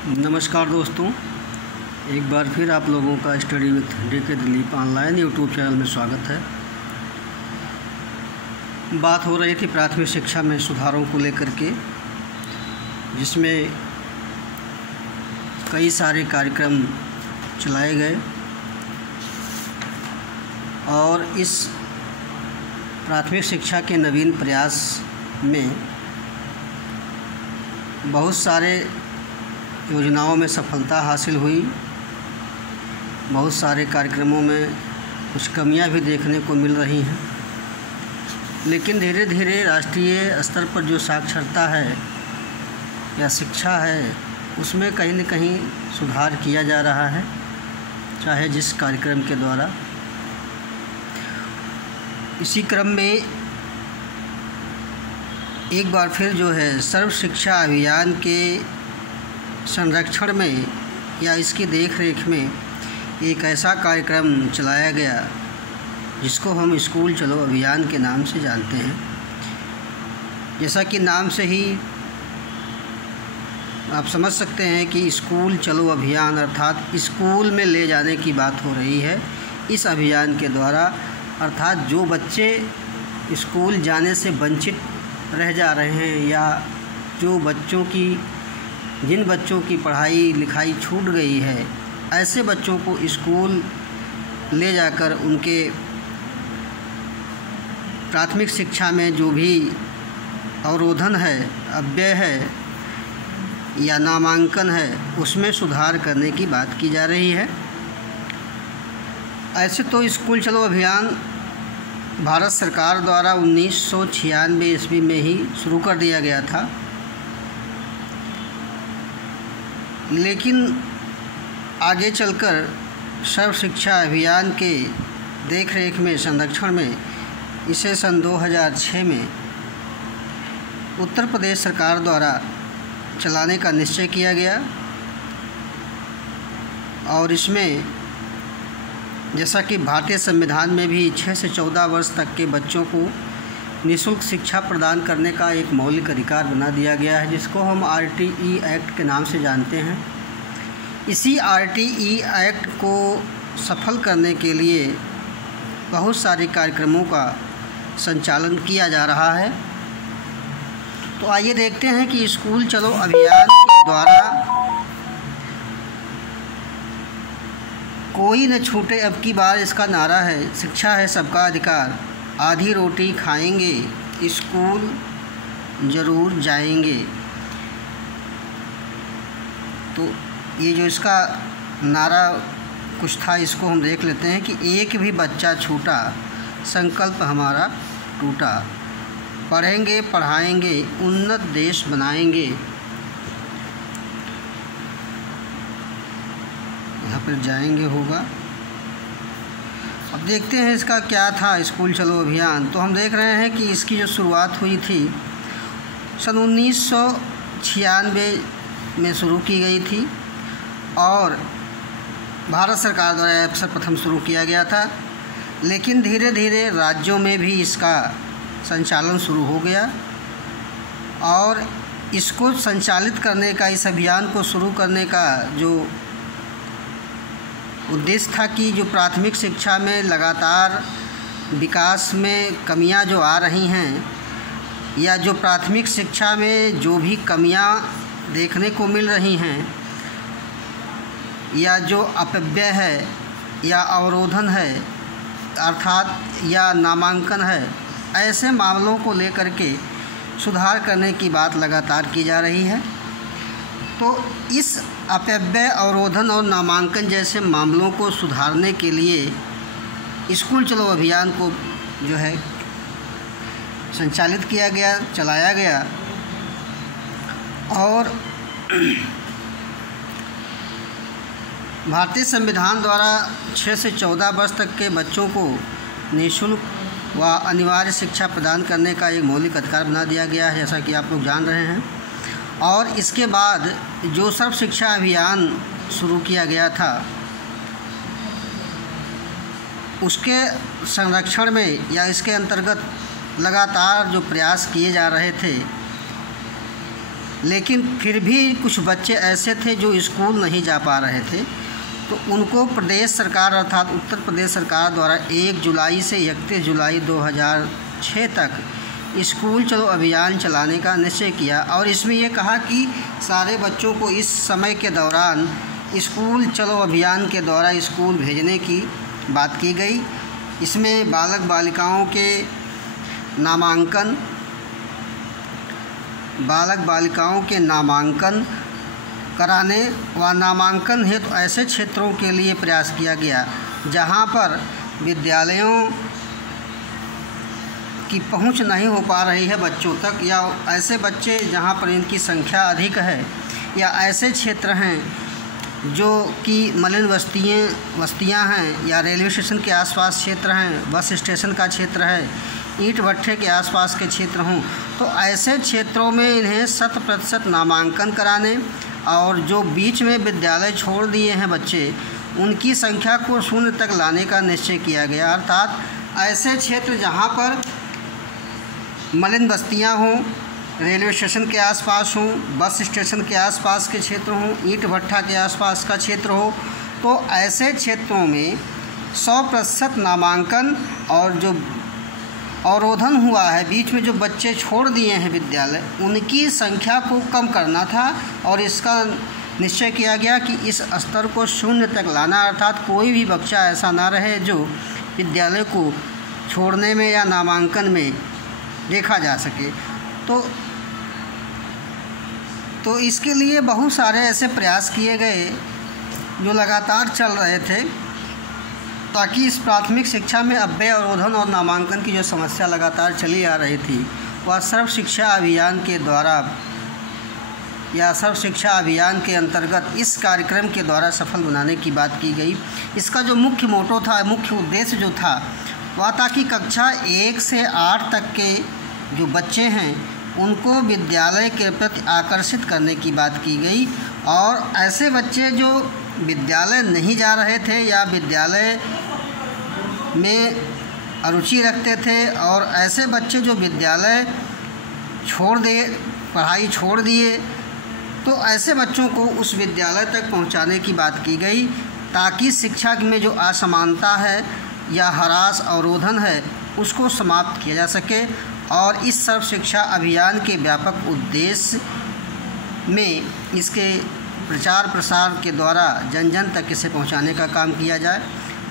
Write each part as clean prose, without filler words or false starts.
नमस्कार दोस्तों, एक बार फिर आप लोगों का study with DK Dilip online YouTube channel में स्वागत है। बात हो रही थी प्राथमिक शिक्षा में सुधारों को लेकर के, जिसमें कई सारे कार्यक्रम चलाए गए और इस प्राथमिक शिक्षा के नवीन प्रयास में बहुत सारे योजनाओं में सफलता हासिल हुई। बहुत सारे कार्यक्रमों में कुछ कमियां भी देखने को मिल रही हैं, लेकिन धीरे धीरे राष्ट्रीय स्तर पर जो साक्षरता है या शिक्षा है उसमें कहीं न कहीं सुधार किया जा रहा है, चाहे जिस कार्यक्रम के द्वारा। इसी क्रम में एक बार फिर जो है सर्व शिक्षा अभियान के संरक्षण में या इसकी देखरेख में एक ऐसा कार्यक्रम चलाया गया जिसको हम स्कूल चलो अभियान के नाम से जानते हैं। जैसा कि नाम से ही आप समझ सकते हैं कि स्कूल चलो अभियान अर्थात स्कूल में ले जाने की बात हो रही है इस अभियान के द्वारा। अर्थात जो बच्चे स्कूल जाने से वंचित रह जा रहे हैं या जिन बच्चों की पढ़ाई लिखाई छूट गई है, ऐसे बच्चों को स्कूल ले जाकर उनके प्राथमिक शिक्षा में जो भी अवरोधन है, अव्यय है या नामांकन है, उसमें सुधार करने की बात की जा रही है। ऐसे तो स्कूल चलो अभियान भारत सरकार द्वारा 1996 ईस्वी में ही शुरू कर दिया गया था, लेकिन आगे चलकर सर्व शिक्षा अभियान के देखरेख में संरक्षण में इसे सन 2006 में उत्तर प्रदेश सरकार द्वारा चलाने का निश्चय किया गया। और इसमें जैसा कि भारतीय संविधान में भी 6 से 14 वर्ष तक के बच्चों को निःशुल्क शिक्षा प्रदान करने का एक मौलिक अधिकार बना दिया गया है, जिसको हम RTE एक्ट के नाम से जानते हैं। इसी RTE एक्ट को सफल करने के लिए बहुत सारे कार्यक्रमों का संचालन किया जा रहा है। तो आइए देखते हैं कि स्कूल चलो अभियान के द्वारा कोई न छूटे अब की बार इसका नारा है, शिक्षा है सबका अधिकार, आधी रोटी खाएंगे स्कूल ज़रूर जाएंगे। तो ये जो इसका नारा कुछ था, इसको हम देख लेते हैं कि एक भी बच्चा छूटा संकल्प हमारा टूटा, पढ़ेंगे पढ़ाएंगे उन्नत देश बनाएंगे। यहाँ पर जाएंगे होगा। अब देखते हैं इसका क्या था स्कूल चलो अभियान। तो हम देख रहे हैं कि इसकी जो शुरुआत हुई थी सन 1996 में शुरू की गई थी और भारत सरकार द्वारा सर्वप्रथम शुरू किया गया था, लेकिन धीरे धीरे राज्यों में भी इसका संचालन शुरू हो गया। और इसको संचालित करने का, इस अभियान को शुरू करने का जो उद्देश्य था कि जो प्राथमिक शिक्षा में लगातार विकास में कमियां जो आ रही हैं या जो प्राथमिक शिक्षा में जो भी कमियां देखने को मिल रही हैं या जो अपव्यय है या अवरोधन है अर्थात या नामांकन है, ऐसे मामलों को लेकर के सुधार करने की बात लगातार की जा रही है। तो इस अपव्यय, अवरोधन और नामांकन जैसे मामलों को सुधारने के लिए स्कूल चलो अभियान को जो है संचालित किया गया, चलाया गया। और भारतीय संविधान द्वारा 6 से 14 वर्ष तक के बच्चों को निःशुल्क व अनिवार्य शिक्षा प्रदान करने का एक मौलिक अधिकार बना दिया गया है, जैसा कि आप लोग जान रहे हैं। और इसके बाद जो सर्व शिक्षा अभियान शुरू किया गया था उसके संरक्षण में या इसके अंतर्गत लगातार जो प्रयास किए जा रहे थे लेकिन फिर भी कुछ बच्चे ऐसे थे जो स्कूल नहीं जा पा रहे थे, तो उनको प्रदेश सरकार अर्थात उत्तर प्रदेश सरकार द्वारा 1 जुलाई से 31 जुलाई 2006 तक स्कूल चलो अभियान चलाने का निश्चय किया। और इसमें ये कहा कि सारे बच्चों को इस समय के दौरान स्कूल चलो अभियान के द्वारा स्कूल भेजने की बात की गई। इसमें बालक बालिकाओं के नामांकन कराने व नामांकन हेतु ऐसे क्षेत्रों के लिए प्रयास किया गया जहां पर विद्यालयों की पहुंच नहीं हो पा रही है बच्चों तक, या ऐसे बच्चे जहां पर इनकी संख्या अधिक है, या ऐसे क्षेत्र हैं जो कि मलिन बस्तियां हैं, या रेलवे स्टेशन के आसपास क्षेत्र हैं, बस स्टेशन का क्षेत्र है, ईंट भट्ठे के आसपास के क्षेत्र हों, तो ऐसे क्षेत्रों में इन्हें 100% नामांकन कराने और जो बीच में विद्यालय छोड़ दिए हैं बच्चे, उनकी संख्या को 0 तक लाने का निश्चय किया गया। अर्थात ऐसे क्षेत्र जहां पर मलिन बस्तियां हों, रेलवे स्टेशन के आसपास हों, बस स्टेशन के आसपास के क्षेत्र हों, ईंट भट्ठा के आसपास का क्षेत्र हो, तो ऐसे क्षेत्रों में 100% नामांकन और जो अवरोधन हुआ है, बीच में जो बच्चे छोड़ दिए हैं विद्यालय, उनकी संख्या को कम करना था। और इसका निश्चय किया गया कि इस स्तर को 0 तक लाना, अर्थात कोई भी बच्चा ऐसा ना रहे जो विद्यालय को छोड़ने में या नामांकन में देखा जा सके। तो इसके लिए बहुत सारे ऐसे प्रयास किए गए जो लगातार चल रहे थे, ताकि इस प्राथमिक शिक्षा में अव्यय अवरोधन और नामांकन की जो समस्या लगातार चली आ रही थी, वह सर्व शिक्षा अभियान के द्वारा या सर्व शिक्षा अभियान के अंतर्गत इस कार्यक्रम के द्वारा सफल बनाने की बात की गई। इसका जो मुख्य मोटो था, मुख्य उद्देश्य जो था, वह था कि कक्षा 1 से 8 तक के जो बच्चे हैं उनको विद्यालय के प्रति आकर्षित करने की बात की गई। और ऐसे बच्चे जो विद्यालय नहीं जा रहे थे या विद्यालय में अरुचि रखते थे, और ऐसे बच्चे जो विद्यालय पढ़ाई छोड़ दिए, तो ऐसे बच्चों को उस विद्यालय तक पहुंचाने की बात की गई, ताकि शिक्षा में जो असमानता है या ह्रास अवरोधन है उसको समाप्त किया जा सके। और इस सर्व शिक्षा अभियान के व्यापक उद्देश्य में इसके प्रचार प्रसार के द्वारा जन जन तक इसे पहुंचाने का काम किया जाए।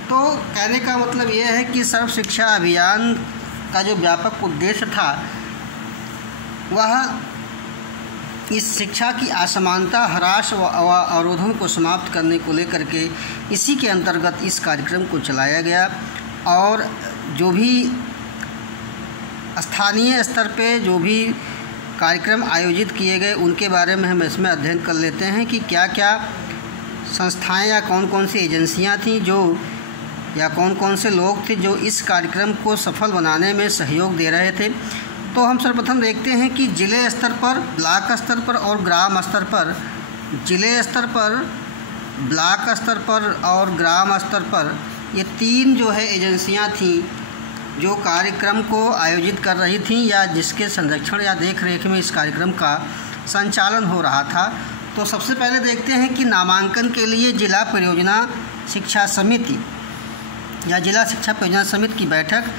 तो कहने का मतलब यह है कि सर्व शिक्षा अभियान का जो व्यापक उद्देश्य था, वह इस शिक्षा की असमानता, ह्रास व अवरोधों को समाप्त करने को लेकर के इसी के अंतर्गत इस कार्यक्रम को चलाया गया। और जो भी स्थानीय स्तर पे जो भी कार्यक्रम आयोजित किए गए, उनके बारे में हम इसमें अध्ययन कर लेते हैं कि क्या क्या संस्थाएं या कौन कौन सी एजेंसियां थीं जो, या कौन कौन से लोग थे जो इस कार्यक्रम को सफल बनाने में सहयोग दे रहे थे। तो हम सर्वप्रथम देखते हैं कि जिले स्तर पर, ब्लॉक स्तर पर और ग्राम स्तर पर, जिले स्तर पर, ब्लॉक स्तर पर और ग्राम स्तर पर, ये 3 जो है एजेंसियां थीं जो कार्यक्रम को आयोजित कर रही थीं या जिसके संरक्षण या देखरेख में इस कार्यक्रम का संचालन हो रहा था। तो सबसे पहले देखते हैं कि नामांकन के लिए जिला परियोजना शिक्षा समिति या जिला शिक्षा परियोजना समिति की बैठक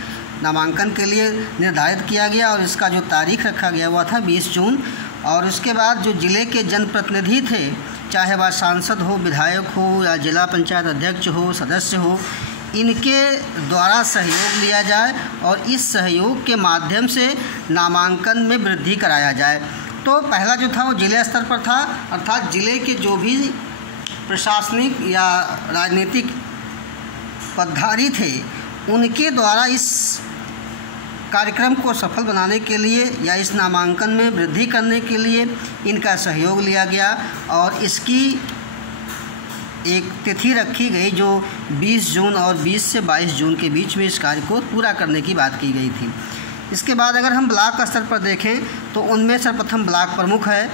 नामांकन के लिए निर्धारित किया गया, और इसका जो तारीख रखा गया हुआ था 20 जून। और उसके बाद जो जिले के जनप्रतिनिधि थे, चाहे वह सांसद हो, विधायक हो, या जिला पंचायत अध्यक्ष हो, सदस्य हो, इनके द्वारा सहयोग लिया जाए और इस सहयोग के माध्यम से नामांकन में वृद्धि कराया जाए। तो पहला जो था वो जिले स्तर पर था, अर्थात जिले के जो भी प्रशासनिक या राजनीतिक पदाधिकारी थे, उनके द्वारा इस कार्यक्रम को सफल बनाने के लिए या इस नामांकन में वृद्धि करने के लिए इनका सहयोग लिया गया। और इसकी एक तिथि रखी गई जो 20 जून और 20 से 22 जून के बीच में इस कार्य को पूरा करने की बात की गई थी। इसके बाद अगर हम ब्लॉक स्तर पर देखें तो उनमें सर्वप्रथम ब्लॉक प्रमुख है,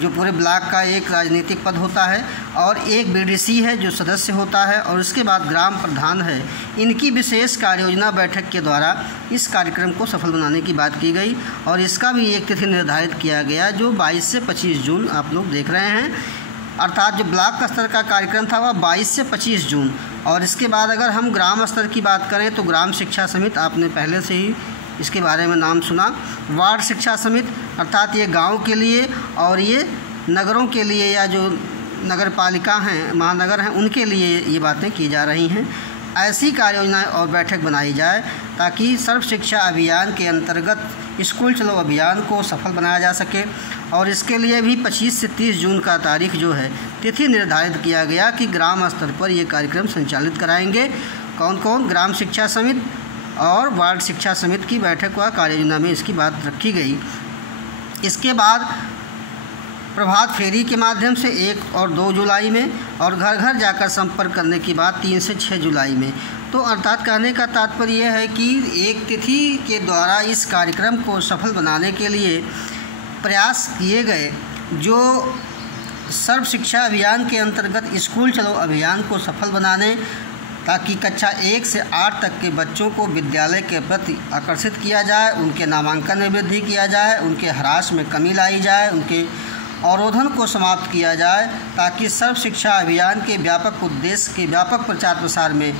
जो पूरे ब्लॉक का एक राजनीतिक पद होता है, और एक बीडीसी है जो सदस्य होता है, और उसके बाद ग्राम प्रधान है। इनकी विशेष कार्ययोजना बैठक के द्वारा इस कार्यक्रम को सफल बनाने की बात की गई, और इसका भी एक तिथि निर्धारित किया गया जो 22 से 25 जून आप लोग देख रहे हैं। अर्थात जो ब्लॉक स्तर का कार्यक्रम था वह 22 से 25 जून। और इसके बाद अगर हम ग्राम स्तर की बात करें तो ग्राम शिक्षा समिति, आपने पहले से ही इसके बारे में नाम सुना। वार्ड शिक्षा समिति अर्थात ये गांव के लिए और ये नगरों के लिए, या जो नगर पालिका हैं, महानगर हैं, उनके लिए ये बातें की जा रही हैं। ऐसी कार्ययोजनाएं और बैठक बनाई जाए ताकि सर्व शिक्षा अभियान के अंतर्गत स्कूल चलो अभियान को सफल बनाया जा सके। और इसके लिए भी 25 से 30 जून का तारीख जो है तिथि निर्धारित किया गया कि ग्राम स्तर पर ये कार्यक्रम संचालित कराएंगे। कौन कौन? ग्राम शिक्षा समिति और वार्ड शिक्षा समिति की बैठक व कार्ययोजना में इसकी बात रखी गई। इसके बाद प्रभात फेरी के माध्यम से 1 और 2 जुलाई में, और घर घर जाकर संपर्क करने की बात 3 से 6 जुलाई में। तो अर्थात कहने का तात्पर्य यह है कि एक तिथि के द्वारा इस कार्यक्रम को सफल बनाने के लिए प्रयास किए गए। जो सर्व शिक्षा अभियान के अंतर्गत स्कूल चलो अभियान को सफल बनाने, ताकि कक्षा 1 से 8 तक के बच्चों को विद्यालय के प्रति आकर्षित किया जाए, उनके नामांकन में वृद्धि किया जाए, उनके ह्रास में कमी लाई जाए, उनके अवरोधन को समाप्त किया जाए, ताकि सर्व शिक्षा अभियान के व्यापक उद्देश्य के व्यापक प्रचार प्रसार में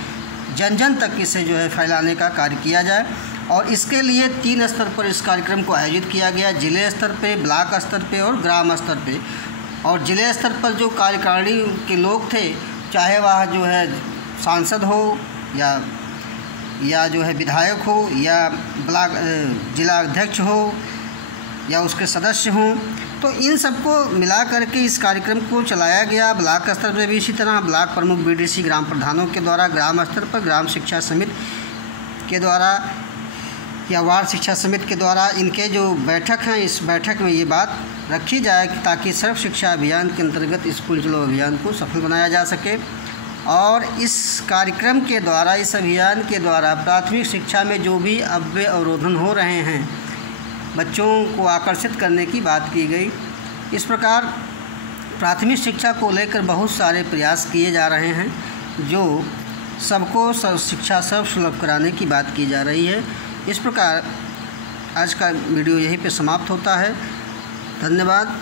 जन जन तक इसे जो है फैलाने का कार्य किया जाए। और इसके लिए 3 स्तर पर इस कार्यक्रम को आयोजित किया गया, जिले स्तर पे, ब्लॉक स्तर पे और ग्राम स्तर पे। और जिले स्तर पर जो कार्यकारिणी के लोग थे, चाहे वह जो है सांसद हो या जो है विधायक हो, या ब्लॉक जिला अध्यक्ष हो, या उसके सदस्य हों, तो इन सबको मिला करके इस कार्यक्रम को चलाया गया। ब्लॉक स्तर पर भी इसी तरह ब्लॉक प्रमुख बीडीसी ग्राम प्रधानों के द्वारा, ग्राम स्तर पर ग्राम शिक्षा समिति के द्वारा या वार्ड शिक्षा समिति के द्वारा इनके जो बैठक हैं, इस बैठक में ये बात रखी जाए ताकि सर्व शिक्षा अभियान के अंतर्गत स्कूल चलो अभियान को सफल बनाया जा सके। और इस कार्यक्रम के द्वारा, इस अभियान के द्वारा प्राथमिक शिक्षा में जो भी अव्यय अवरोधन हो रहे हैं, बच्चों को आकर्षित करने की बात की गई। इस प्रकार प्राथमिक शिक्षा को लेकर बहुत सारे प्रयास किए जा रहे हैं, जो सबको शिक्षा सर्वसुलभ कराने की बात की जा रही है। इस प्रकार आज का वीडियो यहीं पे समाप्त होता है। धन्यवाद।